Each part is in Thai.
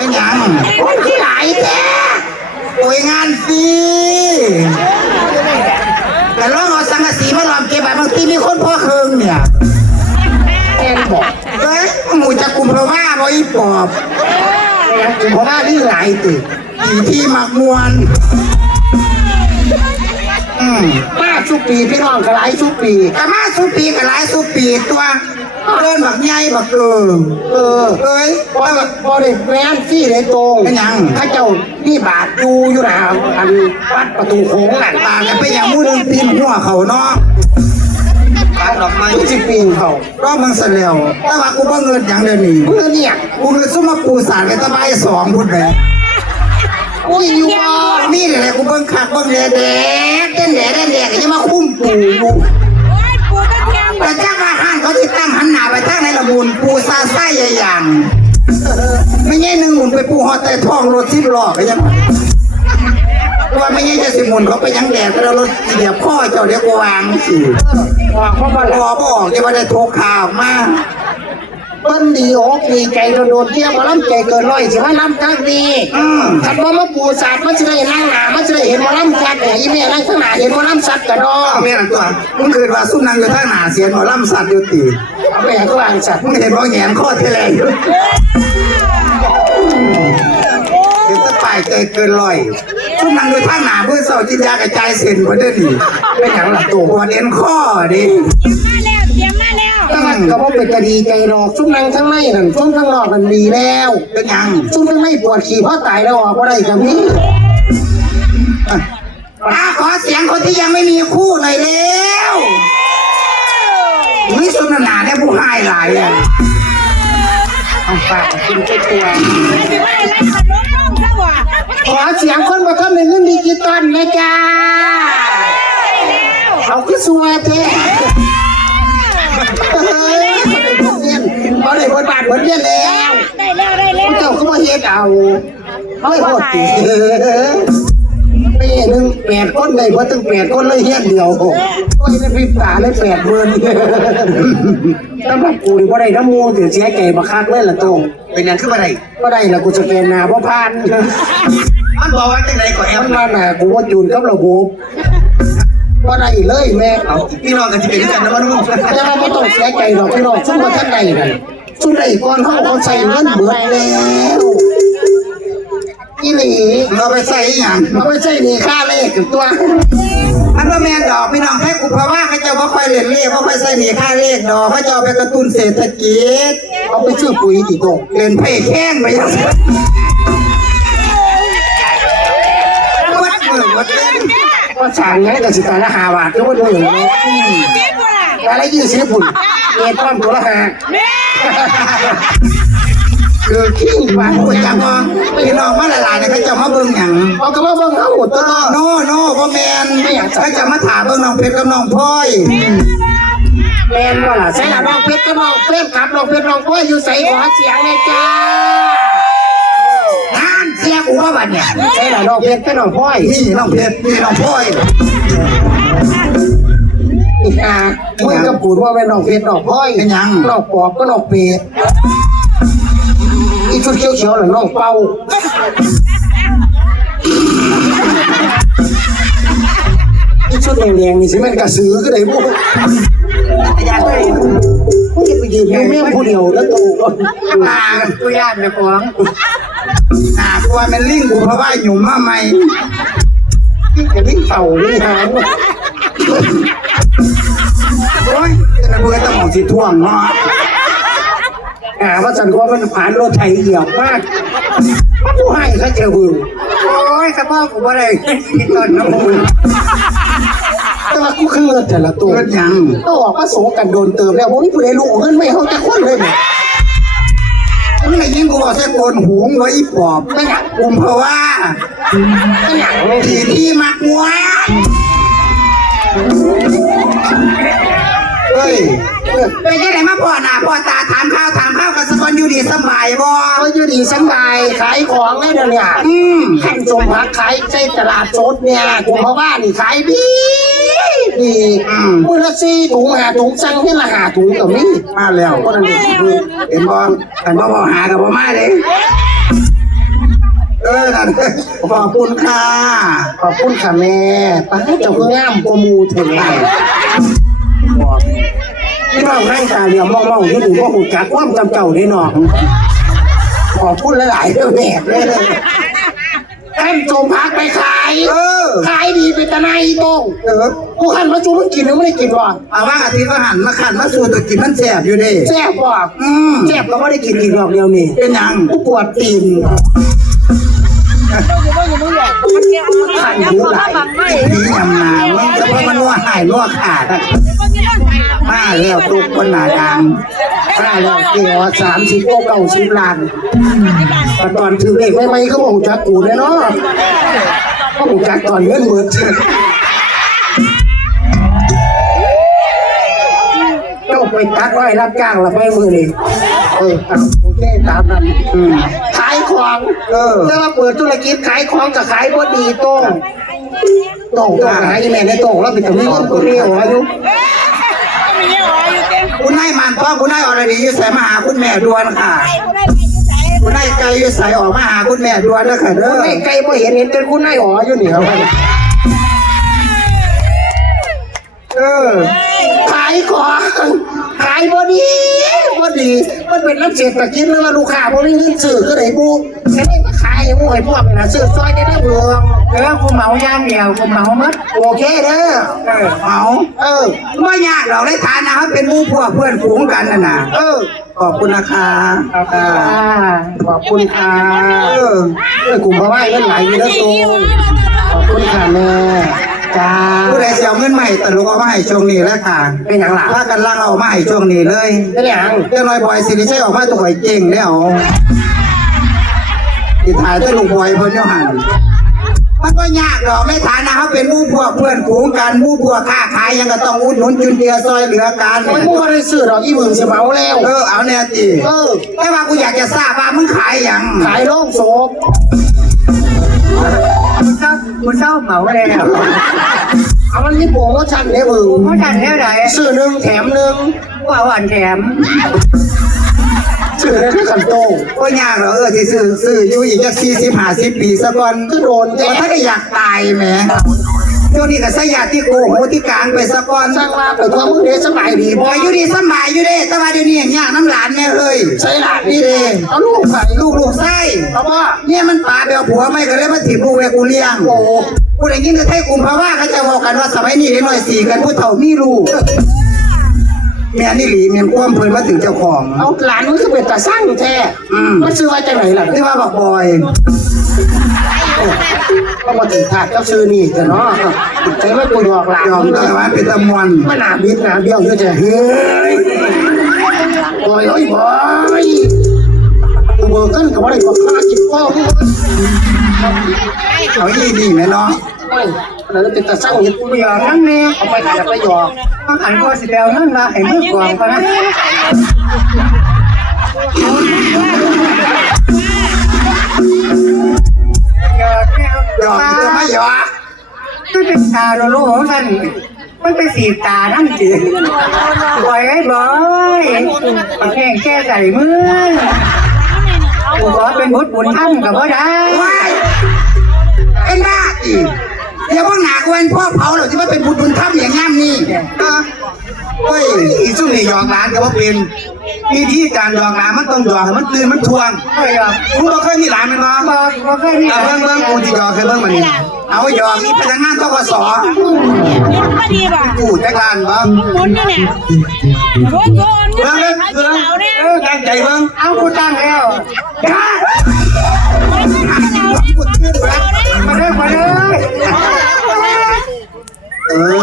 เป็นหยังคนที่หลายแท้โอ้ยงานฟรีแต่ลองเอาสังกะสีมาล้อมเก็บไว้บางทีมีคนพ่อเคืองเนี่ยแอนบอกเฮ้ยหมูจะกุมเพราะว่าบ่อีปอบเพราะว่าที่หลายติอีที่มักมวนอื มมาสุปีพี่น้องก็หลายสุปีกะมาสุปีกับหลายสุปีตัวเดินบักใหญ่บักเกิงเออเอ้ยพอพอได้แฟนซี่ได้ตรงเป็นหยังข้าเจ้านี่บาทอยู่อยู่นะอันวัดประตูโค้งนั่นตากันไปอย่างหมูนึงปีนหัวเขาเนาะปาดอกไม้ทุกสิปีนเขารอบมึงเสลียวแต่ว่ากูบ่เงินอย่างเดียวนี่เพื่อเนี่ยกูเงินซุ่มมาปูสารไปตะไบสองพุ่นแหละ อุ้ยอยู่บ่นี่แหละกูเบิ่งคักเบิ่งแดดแดดเด่นแดดเด่นแดดก็ยังมาคุ้มปูอยู่โอ้ยปูตะเทียมแต่จ้าว่าห้างเขาสิตั้งหันหน้าไปทางไหนละบุญปูซาไส้ใหญ่อย่างไม่ใช่หนึ่งหมุนไปปูหอแต่ท้องรถสิบล้อก็ยังว่าไม่ใช่จะสิหมุนเขาไปยังแดดก็แล้วรถเสียบข้อเจ้าเดี๋ยวกูวางสิบอกเพราะว่าพอบอกจะมาได้โทรข่าวมาเปิ้นดีอกดีใจโดนๆเที่ยวมาล้ำใจเกินร้อยสิว่าล้ำทักดีอืมขันว่ามาปูศาสตร์มันจะได้นั่งหนามันจะได้เห็นหมาล้ำชัดเนี่ยอีแม่นั่งข้างหน้าเห็นหมาล้ำชัดกระดอเอาแม่นตัวมึงคืนว่าซุ่มนางอยู่ทางหน้าเสียนหมอลำสัตว์อยู่ตีเอาไปให้เขาวางสัตว์มึงเห็นบ่แหงนข้อเทแลอยู่เห็นแตะป้ายใจเกินร้อยซุ่มนางอยู่ทางหน้าเพื่อเสาจินยากระจายเส้นบ่ได้ดิเป็นหยังล่ะตัวหัวเอ็นข้อดิเตรียมมา แล้วเตรียมมาแล้วแต่มันเป็นกะดีใจหรอกซุ้มนั่งข้างในนั่นซุ้มข้างนอกมันมีแล้ว เป็นหยังซุ้มข้างในปวดขี่เพราะตายแล้วออกว่าได้กับนี้อาขอเสียงคนที่ยังไม่มีคู่หน่อยเร็ววิสุนนาเนี่ยผู้ให้หลายอะเอาฝากกินเจ้าตัวขอเสียงคนมาทำในเงินดิจิตอลนะจ๊ะเอาขึ้นสวยเท่ ได้บทบาทบทเรียนแล้วได้แล้วได้แล้วเจ้าก็มาเฮ็ดเอาไม่หมดตีปีหนึ่งแปดคนเลยเพราะตั้งแปดคนเลยเฮ็ดเดียวโอ้ยได้พิบตาเลยแปดหมื่นสำหรับกูนี่บ่ได้น้ำมูถึงเสียใจบักคักเลยล่ะตรงเป็นหยังขึ้นมาได้บ่ได้ล่ะกูสแกนหน้าบ่ผ่านมันบอกว่าจังไหนก็แอมัมนมาหน้ากูว่าจูนกับระบบบ่ได้เลยแม่เอาพี่น้องกันที่เป็นกันนะมันมึงแต่ว่าบ่ต้องเสียใจหรอกพี่น้องซุ่มมาทันใดนั่น ซุ่มได้ก่อนเขาเขาใส่เงินเบิดแล้วอีหลีเราไปใส่อีหยังเอาไปใส่นี่ค่าเลขกับตัวอันว่าแมนดอกพี่น้องให้กูเพราว่าเขาเจ้าบ่ค่อยเล่นเลขบ่ค่อยใส่หนีค่าเลขดอกเขาเจ้าเอาไปกระตุ้นเศรษฐกิจเอาไปซื้อปุ๋ยติโตเล่นไพ่แข้งไปยังวัดเมืองวัดเล่นว่าสางไงกับสิตาละหาบาทก็ว่าด้วยเนาะเด็กว่ะตาละยี่สิบปุ่นเงินต้อนตัวละห้า คือขี้บาดกูจังว่าพี่น้องมาหลายๆเนี่ยเขาเจ้ามาเบิ่งหยังเอากระมาเบิ่งเขาหมดตัวเนาะโน่โน่พ่อแมนเขาเจ้ามาถามเบิ่งน้องเพชรกับน้องพลอยแมนว่าล่ะใส่ละน้องเพชรก็น้องเพชรครับน้องเพชรน้องก้อยอยู่ใส่ขอเสียงเลยจ้างานเสียกูว่าบัดเนี่ยใส่ละน้องเพชรก็น้องก้อยนี่น้องเพชรนี่น้องพลอย อีกอะมึงกับกูว่าเป็นน้องเพชรน้องก้อยเป็นหยังน้องปอบก็น้องเป็ดอีชุดเขียวๆน่ะน้องเป่าอีชุดแดงๆนี่สิแม่นกระสือก็ได้บุอยากไปมึงจะไปยืนอยู่แม่ผู้เดียวแล้วตูอ่ากูญาติเจ้าของอ่ากูว่ามันลิงกูเพราะว่าหยุ่มมาใหม่จะวิ่งเต่านี่ฮะโสิท่วงเนาะหาว่าสันว่ามันผ่านรถไถเหี่ยวมากมันผู้ให้เขาเจอบึงโอ้ยสมองกูบ่ได้กินต้นน้ำมูลแต่ว่ากูคือเงินแต่ละตัวเกิดหยังต้องออกมาโสกันโดนเติมแล้วผมไม่ผู้ใดรู้เงินไม่เขาจะคนเลยเนี่ยมึงได้ยินกูบอกใส่โกนหูงไว้อีปอบไม่อยากกุมเพราะว่าไม่อยากทีที่มักมวยเฮ้ย เป็นยังไงมาพ่อหน้าพ่อตาถามข้าวถามข้าวกันสักคนอยู่ดีสบายบ่เขาอยู่ดีสบายขายของได้เดี๋ยวเนี่ยอืมขั้นสมพักขายใช้ตลาดสดเนี่ยกูเพราะว่านี่ขายดีดีมือละสี่ถุงหาถุงสั่งที่ละหาถุงกับมีมาแล้วคนนั้นเองเห็นบ่กันบ่บ่หากับบ่มาเลยสันขอบคุณค่ะ ขอบคุณค่ะแม่ตาให้เจ้าคืองามกว่าหมูเถึงไรบอก พี่น้องนั่งตาเหลี่ยมมองๆอยู่ถึงว่าหูจักความจำเจ้าได้หนองขอบคุณหลายๆเรื่องแหนบเลยท่านจมพักไปขาย เออ ขายดีเป็นตะไนายโต้งเออกูหันมาจูมึงกินหรือไม่ได้กินวะเอาว่าอาทิตย์ก็หันมาขันมาสู่ตัวกินมันแสบอยู่เดิแซ่บบอกอืมแซ่บก็ไม่ได้กินอีกรอบเดียวนี่เป็นหยังกูปวดตีนขันหูไหลผียำนามึงจะเพราะมันนัวหายนัวขาดอะ มาแล้วทุกคนหนาดังข้าแล้วเกี่ยวสามสิบโอเก่าสิบล้านแต่ตอนถือเลขไม่ไม่เขาบอกจักกูเนาะเขาบอกจักตอนเงินหมืดเจ้าไปตัดไว้รับจ้างละไม่มือนี่เอออะโอเคตามนั้นขายของเออถ้ามาเปิดธุรกิจขายของกับขายบ่ดีต้งต้งต้องหาอีแม่ในต้งแล้วเป็นตำรวจคนเดียวอายุ คุณนายมันพ่อคุณนายอรดีอยู่ใส่มาหาคุณแม่ดวนค่ะคุณนายไกลอยู่ใส่ออกมาหาคุณแม่ดวนแล้วค่ะเด้อไม่ไกลพอเห็นเห็นเป็นคุณนายอ๋ออยู่นี่ครับเออขายของขายบ่ดีบ่ดี มันเป็นน้ำเศรษฐกิจหรือว่าลูกค้าบ่มีเงินซื้อก็ได้บุฉันได้มาขายให้ห มู่ให้พวกนี่นะซื้อซอยได้ได้เบื่องเออกูเหมาย่างเดียวกูเหมามัดโอเคเด้อเออเหมาเออไม่ยากเราได้ทานนะครับเป็นหมู่พวกเพื่อนฝูงกันน่ะนะเออขอบคุณนะคะอ่าขอบคุณค่ะเออเอ้ยกลุ่มพ่อไม้เงินไหลอยู่แล้วตูขอบคุณค่ะแม่จ้าผู้ใดเสียเงินใหม่ตลกเอามาให้ช่วงนี้แล้วค่ะเป็นอย่างหลังถ้ากันล่างเอามาให้ช่วงนี้เลยเป็นอย่างเจ้าน้อยบอยสิริชัยออกมาตัวข่อยเก่งแล้ว ที่ถ่ายแต่ลูกบอยเพิ่นอยู่หันมันก็ยากดอกในฐานะเขาเป็นหมู่พวกเพื่อนฝูงกันหมู่พวกค้าขายยังก็ต้องอุดหนุนจุนเจือซอยเหลือกันโอ้ยมั่วได้ซื้อดอกอีหมื่นสิเมาแล้วเออเอาแน่ติเออแต่ว่ากูอยากจะทราบว่ามึงขายอย่างขายโล่งศพกูเศร้ากูเศร้าเหมาเลยอะเอามันมีโปรโมชั่นเนี่ยมึงเขาจัดเท่าไหร่ซื้อหนึ่งแถมหนึ่งว่าวันแถม ซื้อได้ที่ขันโตงก็ยากเหรอเออที่ซื้อซื้ออยู่อีกจักสี่สิบห้าสิบปีซะก่อนก็โดนแกแต่ถ้าได้อยากตายแหมเดี๋ยวนี้ก็ใส่ยาที่โกงโหที่กลางไปซะก่อนสร้างว่าเปิดความมึงเดชสบายดีบอยอยู่ดีสบายอยู่เด้แต่ว่าเดี๋ยวนี้อย่างยากน้ำหลานแม่เอ้ยใช่หลานนี่เด้เอาลูกใส่ลูกลูกไส้เอาะว่าเนี่ยมันป่าไปเอาผัวไม่ก็เลยมาถีบลูกแวกูเลี้ยงโอ้กูได้ยินแต่ไทยกลุ่มภาวะเขาจะบอกกันว่าสมัยนี้เด็กน้อยสี่กันผู้เฒ่ามีลูก แม่นี่หลีเมียนความเพิ่นมาถึงเจ้าของเอาหลานมึงคือเป็นตาสร้างแท้อืมมันซื้อไว้จากไหนล่ะที่ว่าบอกบอยก็มาถึงถาดเจ้าซื้อนี่จะเนาะใช้ไม่กูหยอกหลานยอมมึงแต่เนาะว่าเป็นตะมวนไม่น่าบิดน่าเบี้ยวอยู่จะเฮ้ยบอยเอ้ยบอยกูเบิกเงินกับอะไรกับข้าจิบพ่อมึงเขายี่ดีไหมเนาะ เฮ้ยแล้วเป็นตาสร้างเห็ดกูไม่ยอมนั่นแน่เอาไปขายไปหยอกต้องหันก็สิเดวนั่นมาให้มือกวางก็นะหยอกจะไม่หยอกมันเป็นตาโลโลของฉันมันเป็นสีตานั่นจีปล่อยไว้บ่อยมาแข่งแก้ใส่มือกูขอเป็นบุตรบุญธรรมกับว่าได้เป็นบ้าอีก เดี๋ยวพวกหนากูเป็นพ่อเผาหรอกที่ว่าเป็นบุญบุญธรรมอย่างงั้นนี่อะเฮ้ยอีซุ่มนี่หยอกหลานก็ว่าเป็นวิธีการหยอกหลานมันต้องหยอกให้มันตื่นมันทวงเฮ้ยอะกูบ่เคยมีหลานแมันบ่บอกบอกแค่นี้เอาเบิ่งเบิ่งกูสิหยอกให้เบิ่งมานี่เอาหยอกนี่พนักงานทกสก็ดีป่ะกูจักล้านบ่คนนี่เนี่ยโอ้โหเบิ่งเบิ่งมาเบิ่งเาเนี่ยเออตั้งใจเบิ่งเอากูตั้งแล้ว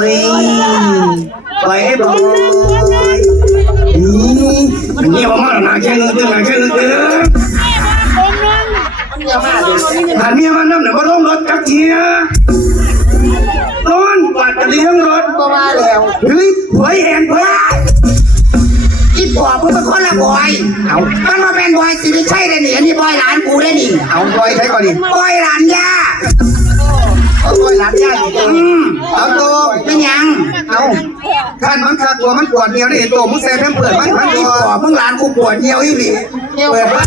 เอ้ยไปบอยอืมมันเงียบมากนะแค่นึงตึงนะแค่นึงตึงถ้าเมียมันน้ำหนึ่งมาลงรถจักเทียนอนกวาดกระเลี้ยงรถก็มาแล้วเฮ้ยเผยแหนเผยอีปอบมึงเป็นคนละบอย เอามันมาเป็นบอยสิริชัยได้นี่อันนี้บอยหลานกูได้นี่ เอาบอยใช้ก่อนดิบอยหลานย่า เอาต้อยหลานย่าอยู่ตั้เอาโตไม่ยัง เอาท่านมันขาตัวมันปวดเดียวได้เห็นตัวมึงแซ่เพิ่มเปิดมันมันดีกว่ามึงหลานกูปวดเดียวอีหลีเปิดมา